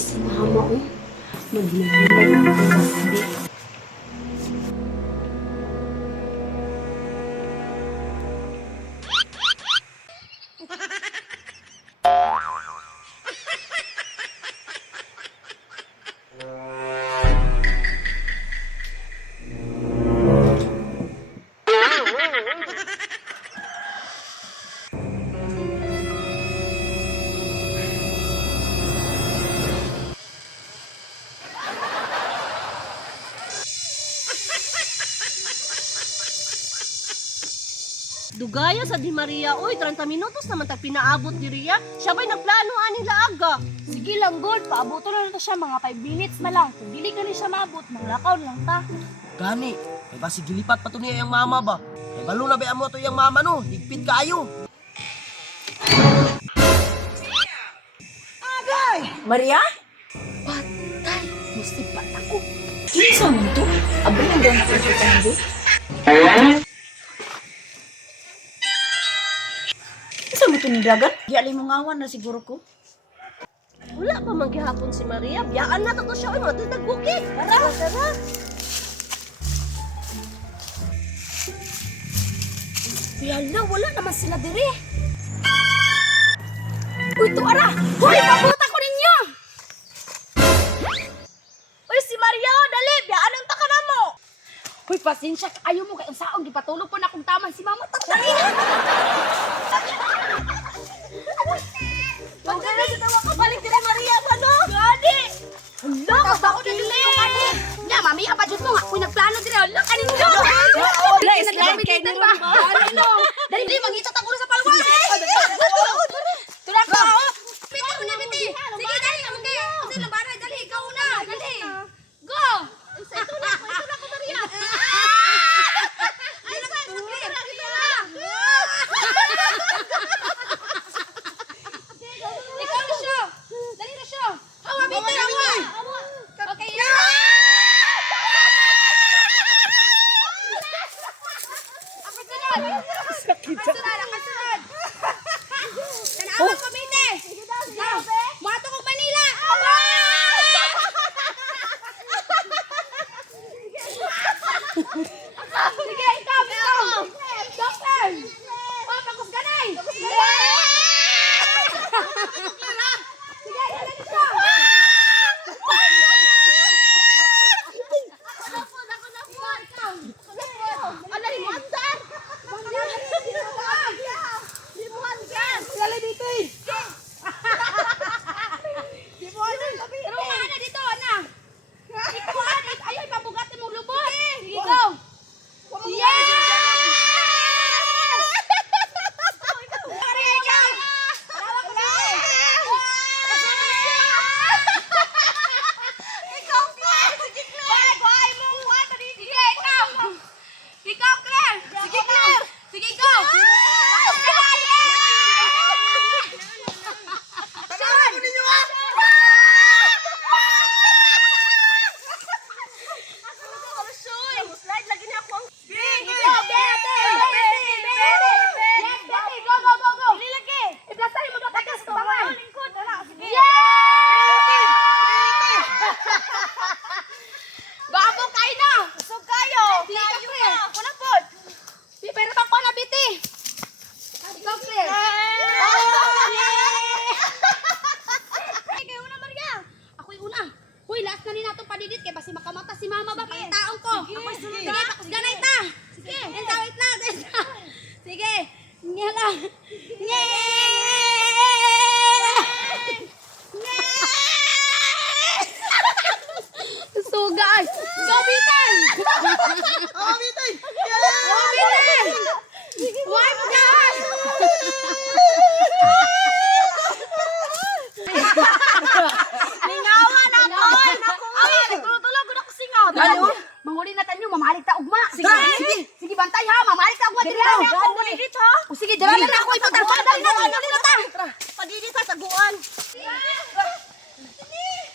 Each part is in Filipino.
si mama, oh. Maghihintay ako ng gabi. Dugaya sa Di Maria, oy, 30 minutos naman tag pinaabot diriya. Siya ba'y nagplano ani aga? Sige lang, God. Paaboto na siya mga 5 minutes na lang. Kung dili ka ni siya maabot, manglakaw lang ta. Gani, ay basi gilipat pa to niya yung mama ba? Ay balo na ba mo to yung mama no? Higpit kayo. Maria? Patay. Gusti pa ako. Kinsa mo to? Abay ang gawin ko sa tango. Kinsa mo to ni Dagan? Di alay mo ngawan na siguro ko. Wala pa man gihapon si Maria. Biyaan na to siya, oy, mga nagbukit. Tara. Yala, wala naman sila dire. Uy, tuara! Hoy, pabuta ko ninyo! Uy, si Maria, dali! Biyaan ang taka na mo! Uy, pasensya, ayaw mo kayong saong, gipatulog po na kung tama si Mama. Dali! Huwag na sitawa ka balik diri Maria ba no? Gani! Hala, kasako na dili! Nya, mami, apa dyan mo nga? Kung nagplano dire, hala, kaninyo! Guys, like kayo nyo ba? Dali, mag-itot ako sa palwa! Tulak ko! Piti ko na, piti! Sige, dali, naman kayo! Kasi labaray, dali, ikaw na! Dali! Go! Ito na ko Maria. Ay, ikaw na siya! Dali na siya! Hawa, piti! Hawa! Okay, kasunod! Tanawa ko, Mite! Mato ko Manila! Sige, ikaw! Doktor! Pakus ganay! Sige, dali siya! Alay mo andar. Lala dito eh! Pero na dito, ana! Ikuan! Ayaw, ipabugatin mong lubot! Sige, go! Yes! Pare, ikaw! Tawag ko na! Ikaw, Claire! Sige, Claire! Bahay mo! Kuwata dito! Sige, ikaw! Ikaw, Claire! Sige, Claire! Sige, ikaw! Tapos ka na! Tanawan mo ninyo ah! Slide lagi niya ako ang Go, Betty! Yes, Betty! Go, go, go, go! Ililagi! Iplasahin mo doon takas sa bangan! Yes! Babo kayo na! Usog kayo! Kayo na! Wala po! Pero tako na, Betty! Ikaw, Claire! Ikaw una, Maria! Ako'y una! Huy, last na rin natin padidit kaya basi makamata si Mama ba? Pangitaon ko! Sige, tapos ganay ta! Sige! Wait lang! Sige! Nga lang! Sugal! Go, Bitan! Oh, Mitay! Go, Bitan! Huwag mo dyan! Lingawan ako. Ay, nagtutulog ko na ko singaw. Ano? Manguli na tayo, mamalig ta ugma. Sige, sige. Sige, bantay ha, mamalig ta ugma. Dire Ako manidit ha. O sige, dala na ako ipatalpan. Dali na, dali na ta. Padidit sa taguan.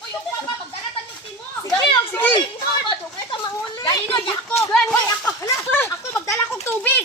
Uy, yung papa, magdaratan yung timo. Sige. Ikaw ba dugay ka manguli? Gani no, ako. Hoy, ako. Hala, ako magdala kong tubig.